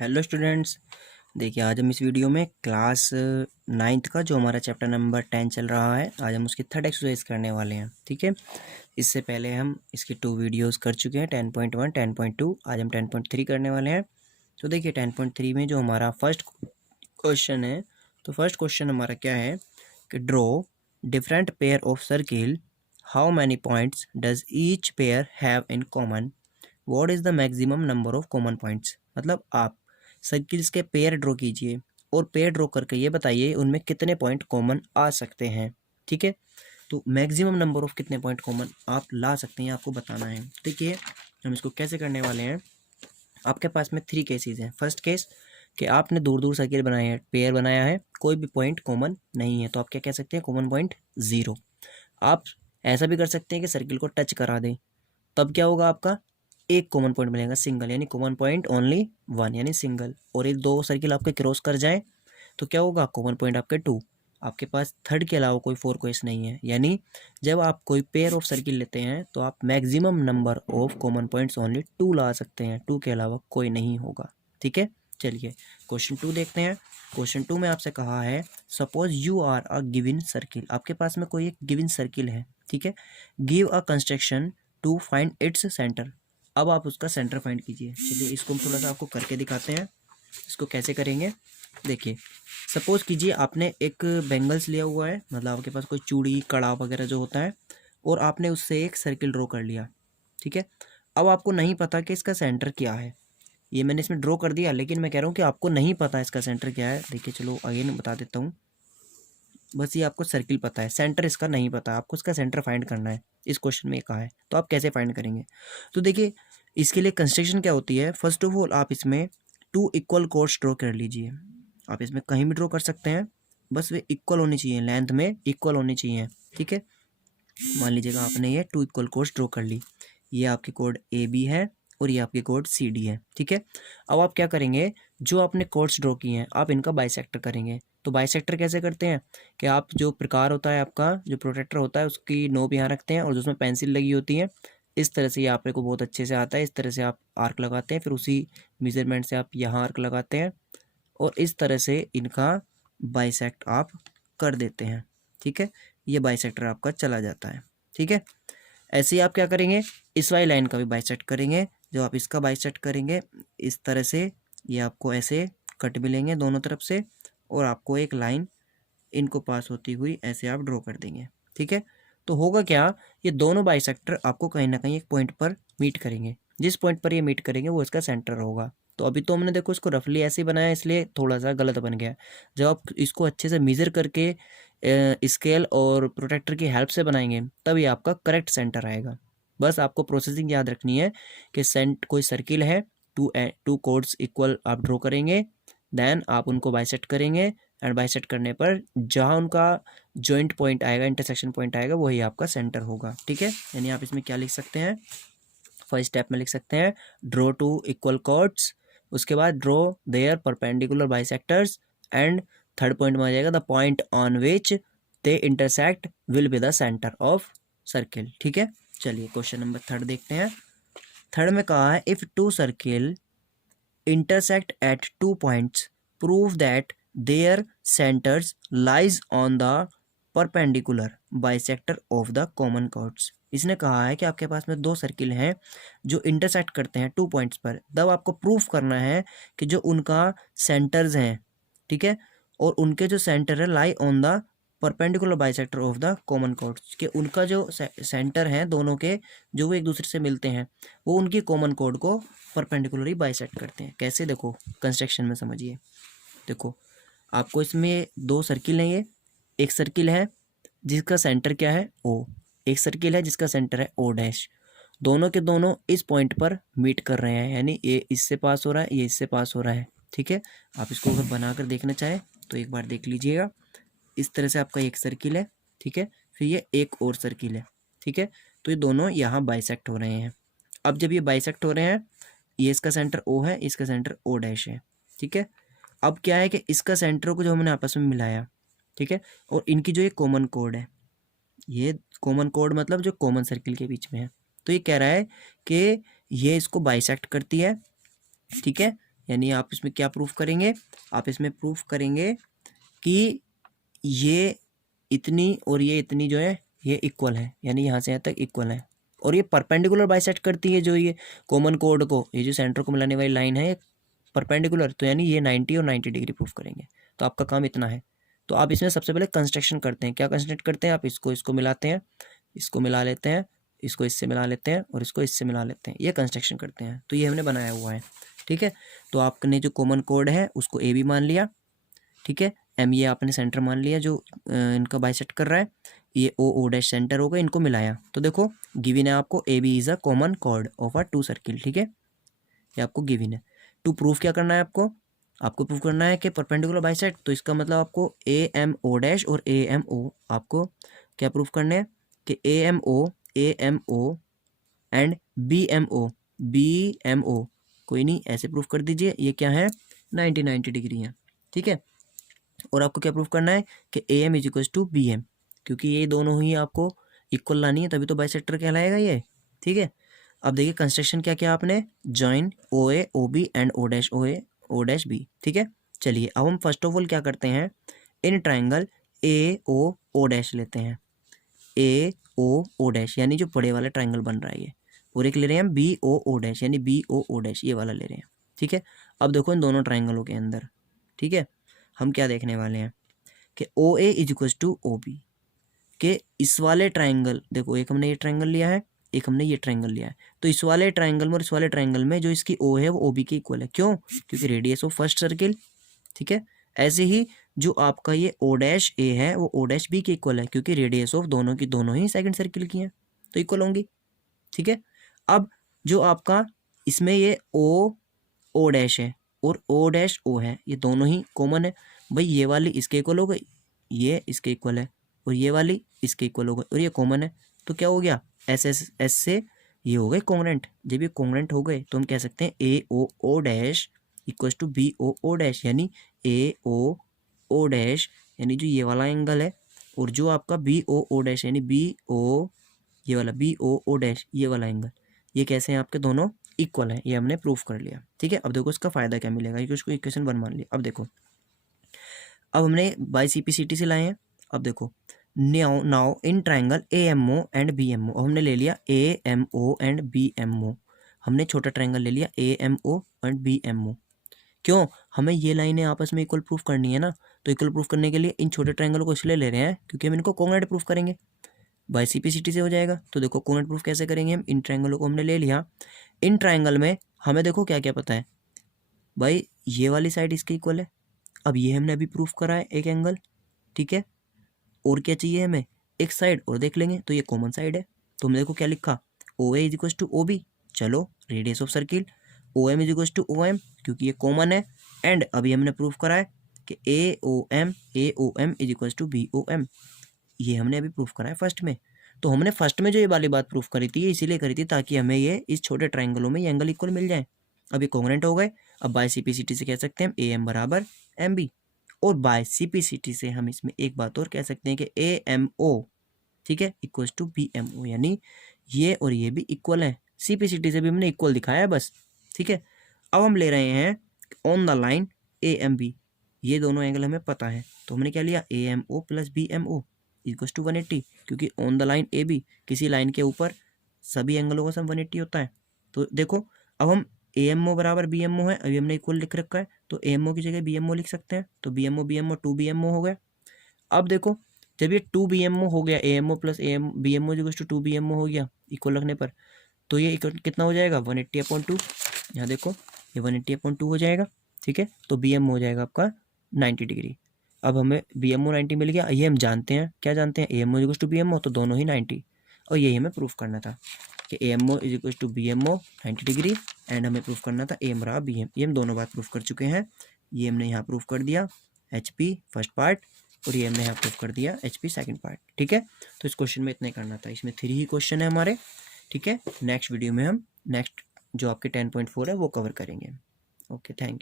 Hello students. देखिए आज हम इस वीडियो में क्लास 9th का जो हमारा चैप्टर नंबर 10 चल रहा है, आज हम उसकी थर्ड एक्सरसाइज करने वाले हैं। ठीक है, इससे पहले हम इसकी 2 वीडियोस कर चुके हैं, 10.1 10.2। आज हम 10.3 करने वाले हैं। तो देखिए 10.3 में जो हमारा फर्स्ट क्वेश्चन है, तो फर्स्ट क्वेश्चन हमारा क्या है कि draw different pair of circle, how many points does each pair have in common, what is the maximum number of common points. मतलब आप सर्किल्स के पेयर ड्रॉ कीजिए और पेयर ड्रॉ करके ये बताइए उनमें कितने पॉइंट कॉमन आ सकते हैं। ठीक है, तो मैक्सिमम नंबर ऑफ कितने पॉइंट कॉमन आप ला सकते हैं आपको बताना है। देखिए हम इसको कैसे करने वाले हैं। आपके पास में 3 केसेस हैं। फर्स्ट केस कि आपने दूर दूर सर्किल बनाए हैं, पेयर बनाया है, कोई भी पॉइंट कॉमन नहीं है, तो आप क्या कह सकते हैं, कॉमन पॉइंट 0। आप ऐसा भी कर सकते हैं कि सर्किल को टच करा दें, तब क्या होगा, आपका एक कॉमन पॉइंट मिलेगा, सिंगल, यानी कॉमन पॉइंट ओनली 1 यानी सिंगल। और एक दो सर्किल आपके क्रॉस कर जाएं तो क्या होगा, कॉमन पॉइंट आपके 2। आपके पास थर्ड के अलावा कोई 4 केस नहीं है। यानी जब आप कोई पेयर ऑफ सर्किल लेते हैं तो आप maximum number of common points only 2 ला सकते हैं, 2 के अलावा कोई नहीं होगा। ठीक है, चलिए क्वेश्चन 2 देखते हैं। क्वेश्चन 2 में आपसे कहा है suppose you are a given circle, आपके पास में कोई एक गिवन सर्किल है। ठीक है, give a construction to find its centre. अब आप उसका सेंटर फाइंड कीजिए। चलिए इसको हम थोड़ा सा आपको करके दिखाते हैं, इसको कैसे करेंगे। देखिए सपोज कीजिए आपने एक बैंगल्स लिया हुआ है, मतलब आपके पास कोई चूड़ी कड़ा वगैरह जो होता है, और आपने उससे एक सर्किल ड्रॉ कर लिया। ठीक है, अब आपको नहीं पता कि इसका सेंटर क्या है। ये मैंने इसमें ड्रॉ कर दिया, लेकिन मैं कह रहा हूँ कि आपको नहीं पता इसका सेंटर क्या है। देखिए चलो अगेन बता देता हूँ। बस ये आपको सर्किल पता है, सेंटर इसका नहीं पता, आपको इसका सेंटर फाइंड करना है। इस क्वेश्चन में कहा है, तो आप कैसे फाइंड करेंगे। तो देखिए इसके लिए कंस्ट्रक्शन क्या होती है। फर्स्ट ऑफ ऑल आप इसमें 2 इक्वल कॉर्ड्स ड्रॉ कर लीजिए। आप इसमें कहीं भी ड्रॉ कर सकते हैं, बस वे इक्वल होनी चाहिए, लेंथ में इक्वल होनी चाहिए। ठीक है, मान लीजिएगा आपने ये 2 इक्वल कॉर्ड्स ड्रॉ कर ली। ये आपकी कोड ए बी है और ये आपकी कोड सी डी है। ठीक है, अब आप क्या करेंगे, जो आपने कोड्स ड्रॉ किए हैं आप इनका बाइसेक्टर करेंगे। तो बाइसेक्टर कैसे करते हैं कि आप जो प्रकार होता है, आपका जो प्रोटेक्टर होता है, उसकी नोब यहाँ रखते हैं और जिसमें पेंसिल लगी होती है, इस तरह से ये आपको को बहुत अच्छे से आता है। इस तरह से आप आर्क लगाते हैं, फिर उसी मेजरमेंट से आप यहाँ आर्क लगाते हैं और इस तरह से इनका बाइसेक्ट आप कर देते हैं। ठीक है, ये बाइसेक्टर आपका चला जाता है। ठीक है, ऐसे ही आप क्या करेंगे, इस वाली लाइन का भी बाइसेक्ट करेंगे। जब आप इसका बाइसेक्ट करेंगे इस तरह से, ये आपको ऐसे कट मिलेंगे दोनों तरफ से, और आपको एक लाइन इनको पास होती हुई ऐसे आप ड्रॉ कर देंगे। ठीक है, तो होगा क्या, ये दोनों बाइसेक्टर आपको कहीं ना कहीं एक पॉइंट पर मीट करेंगे। जिस पॉइंट पर ये मीट करेंगे वो इसका सेंटर होगा। तो अभी तो हमने देखो इसको रफली ऐसे ही बनाया, इसलिए थोड़ा सा गलत बन गया। जब आप इसको अच्छे से मेजर करके स्केल और प्रोटेक्टर की हेल्प से बनाएंगे तब ये आपका करेक्ट सेंटर आएगा। बस आपको प्रोसेसिंग याद रखनी है कि कोई सर्किल है, टू कोड्स इक्वल आप ड्रॉ करेंगे, देन आप उनको बाइसेक्ट करेंगे, एंड बाइसेक्ट करने पर जहाँ उनका जॉइंट पॉइंट आएगा, इंटरसेक्शन पॉइंट आएगा, वही आपका सेंटर होगा। ठीक है, यानी आप इसमें क्या लिख सकते हैं, फर्स्ट स्टेप में लिख सकते हैं ड्रॉ 2 इक्वल कॉर्ड्स, उसके बाद draw their perpendicular bisectors, and third point में आ जाएगा the point on which they intersect will be the centre of circle. ठीक है, चलिए क्वेश्चन नंबर 3 देखते हैं। थर्ड में कहा है if 2 circle intersect at 2 points, prove that their centers lies on the perpendicular bisector of the common chords। इसने कहा है कि आपके पास में 2 सर्किल हैं जो इंटरसेक्ट करते हैं 2 पॉइंट्स पर, तब आपको प्रूफ करना है कि जो उनका सेंटर्स हैं, ठीक है, और उनके जो सेंटर है lie on the perpendicular bisector of the common chords, कि उनका जो सेंटर है दोनों के, जो वो एक दूसरे से मिलते हैं, वो उनकी कॉमन कॉर्ड को परपेंडिकुलरली बाइसेक्ट करते हैं। कैसे, देखो कंस्ट्रक्शन में समझिए। देखो आपको इसमें 2 सर्किल हैं, ये एक सर्किल है जिसका सेंटर क्या है ओ, एक सर्किल है जिसका सेंटर है ओ डैश। दोनों के दोनों इस पॉइंट पर मीट कर रहे हैं, यानी ये इससे पास हो रहा है, ये इससे पास हो रहा है। ठीक है, आप इसको अगर बनाकर देखना चाहें तो एक बार देख लीजिएगा। इस तरह से आपका एक सर्किल है, ठीक है, फिर ये एक और सर्किल है। ठीक है, तो ये दोनों यहाँ बाइसेक्ट हो रहे हैं। अब जब ये बाइसेक्ट हो रहे हैं, ये इसका सेंटर ओ है, इसका सेंटर ओ डैश है। ठीक है, अब क्या है कि इसका सेंटर को जो हमने आपस में मिलाया, ठीक है, और इनकी जो ये कॉमन कोड है, ये कॉमन कोड मतलब जो कॉमन सर्किल के बीच में है, तो ये कह रहा है कि ये इसको बाइसेक्ट करती है। ठीक है, यानी आप इसमें क्या प्रूफ करेंगे, आप इसमें प्रूफ करेंगे कि ये इतनी और ये इतनी जो है ये इक्वल है, यानी यहाँ से यहाँ तक इक्वल है, और ये परपेंडिकुलर बाइसेक्ट करती है जो ये कॉमन कोड को, ये जो सेंटर को मिलाने वाली लाइन है परपेंडिकुलर, तो यानी ये 90 और 90 डिग्री प्रूफ करेंगे। तो आपका काम इतना है। तो आप इसमें सबसे पहले कंस्ट्रक्शन करते हैं। क्या कंस्ट्रक्ट करते हैं, आप इसको मिलाते हैं, इसको मिला लेते हैं, इसको इससे मिला लेते हैं और इसको इससे मिला लेते हैं, ये कंस्ट्रक्शन करते हैं। तो ये हमने बनाया हुआ है, ठीक है। तो आपने जो कॉमन कोड है उसको ए बी मान लिया, ठीक है। एम ये आपने सेंटर मान लिया जो इनका बाइसेक्ट कर रहा है, ये ओ डैश सेंटर होगा, इनको मिलाया। तो देखो गिवन है आपको A B is a common कोड ऑफ अ टू सर्किल, ठीक है, ये आपको गिवन है। टू प्रूफ क्या करना है आपको प्रूफ करना है कि परपेंडिकुलर बाइसेक्ट, तो इसका मतलब आपको ए एम ओ डैश और ए एम ओ आपको क्या प्रूफ करने हैं कि A M O and B M O कोई नहीं, ऐसे प्रूफ कर दीजिए, ये क्या है 90 डिग्री है, ठीक है। और आपको क्या प्रूफ करना है कि A M is equal to B M, क्योंकि ये दोनों ही आपको इक्वल लानी है, तभी तो बाइसेक्टर कहलाएगा ये, ठीक है। अब देखिए कंस्ट्रक्शन क्या क्या आपने, join O A O B and O dash O A O dash B, ठीक है। चलिए अब हम फर्स्ट ऑफ ऑल क्या करते हैं, इन ट्राइंगल ए ओ डैश लेते हैं, ए ओ डैश यानी जो बड़े वाला ट्राइंगल बन रहा है ये, और एक ले रहे हैं हम बी ओ डैश यानी बी ओ डैश, ये वाला ले रहे हैं, ठीक है। अब देखो इन दोनों ट्राइंगलों के अंदर, ठीक है, हम क्या देखने वाले हैं कि O A is equal to O B, के इस वाले ट्राइंगल, देखो एक हमने ये ट्राइंगल लिया है, एक हमने ये ट्राइंगल लिया है, तो इस वाले ट्राइंगल में और इस वाले ट्राइंगल में जो इसकी ओ है वो ओ बी के इक्वल है, क्यों, क्योंकि रेडियस ऑफ फर्स्ट सर्किल, ठीक है। ऐसे ही जो आपका ये ओ डैश ए है वो ओ डैश बी के इक्वल है, क्योंकि रेडियस ऑफ दोनों की दोनों ही सेकंड सर्किल की हैं, तो इक्वल होंगी, ठीक है। अब जो आपका इसमें ये ओ डैश है और ओ डैश ओ है, ये दोनों ही कॉमन है भाई, ये वाली इसके इक्वल हो गई, ये इसके इक्वल है, और ये वाली इसके इक्वल हो गई, और ये कॉमन है, तो क्या हो गया एस से ये हो गए कॉन्ग्रेंट। जब ये कॉन्ग्रेंट हो गए तो हम कह सकते हैं A O dash equal to B O dash, यानी ए ओ डैश यानी जो ये वाला एंगल है, और जो आपका बी ओ डैश यानी बी ओ ये वाला बी ओ डैश ये वाला एंगल, ये कैसे हैं आपके दोनों इक्वल हैं, ये हमने प्रूफ कर लिया, ठीक है। अब देखो इसका फायदा क्या मिलेगा, क्योंकि उसको इक्वेशन 1 मान लिया। अब देखो अब हमने बाई सीपीसीटी से लाए हैं। अब देखो now in triangle A M O and B M O, हमने ले लिया A M O and B M O, हमने छोटा ट्राइंगल ले लिया A M O and B M O, क्यों, हमें ये लाइनें आपस में इक्वल प्रूफ करनी है ना, तो इक्वल प्रूफ करने के लिए इन छोटे ट्राइंगलों को इसलिए ले रहे हैं क्योंकि हम इनको कॉन्ग्रेंट प्रूफ करेंगे, बाई सीपीसीटी से हो जाएगा। तो देखो कॉन्ग्रेंट प्रूफ कैसे करेंगे हम, इन ट्राइंगलों को हमने ले लिया, इन ट्राइंगल में हमें देखो क्या क्या पता है भाई, ये वाली साइड इसके इक्वल है, अब ये हमने अभी प्रूफ करा है एक एंगल, ठीक है, और क्या चाहिए हमें एक साइड और देख लेंगे, तो ये कॉमन साइड है, तो हमने देखो क्या लिखा O A is equal to O B, चलो radius of circle O M is equal to O M, क्योंकि ये कॉमन है, एंड अभी हमने प्रूफ करा है कि A O M is equal to B O M, ये हमने अभी प्रूफ करा है फर्स्ट में। तो हमने फर्स्ट में जो ये वाली बात प्रूफ करी थी ये इसीलिए करी थी ताकि हमें ये इस छोटे ट्राइंगलों में ये एंगल इक्वल मिल जाए। अब ये कॉन्ग्रेंट हो गए। अब बाय सीपीसीटी से कह सकते हैं ए एम बराबर एम बी, और बाय सीपीसीटी से हम इसमें एक बात और कह सकते हैं कि ए एम ओ, ठीक है, equal to B M O, यानी ये और ये भी इक्वल है, सीपीसीटी से भी हमने इक्वल दिखाया है बस, ठीक है। अब हम ले रहे हैं on the line A M B, ये दोनों एंगल हमें पता है, तो हमने क्या लिया A M O plus B M O equal to 180, क्योंकि on the line A B किसी लाइन के ऊपर सभी एंगलों का सम 180 होता है। तो देखो अब हम ए एम ओ बराबर बी एम ओ है, अभी हमने इक्वल लिख रखा है, तो ए एम ओ की जगह बी एम ओ लिख सकते हैं, तो B M O 2 B M O हो गया। अब देखो जब ये 2 बी एम ओ हो गया, A M O plus A M B M O equal to 2 B M O हो गया इक्वल रखने पर, तो ये कितना हो जाएगा 180/2, यहाँ देखो ये 180/2 हो जाएगा, ठीक है। तो बी एम हो जाएगा आपका 90 डिग्री। अब हमें बी एम ओ 90 मिल गया, ये हम जानते हैं, क्या जानते हैं, A M O equal to B M O, तो दोनों ही 90, और यही हमें प्रूफ करना था कि A M O is equal to B M O 90 degree, and हमें प्रूफ करना था ए एम रहा बी एम, ये हम दोनों बात प्रूफ कर चुके हैं, ये हमने यहाँ प्रूफ कर दिया एच पी फर्स्ट पार्ट, और ये हमने यहाँ प्रूफ कर दिया एच पी सेकेंड पार्ट, ठीक है। तो इस क्वेश्चन में इतना ही करना था, इसमें 3 ही क्वेश्चन है हमारे, ठीक है। नेक्स्ट वीडियो में हम नेक्स्ट जो आपके 10.4 है वो कवर करेंगे। Okay, thank you.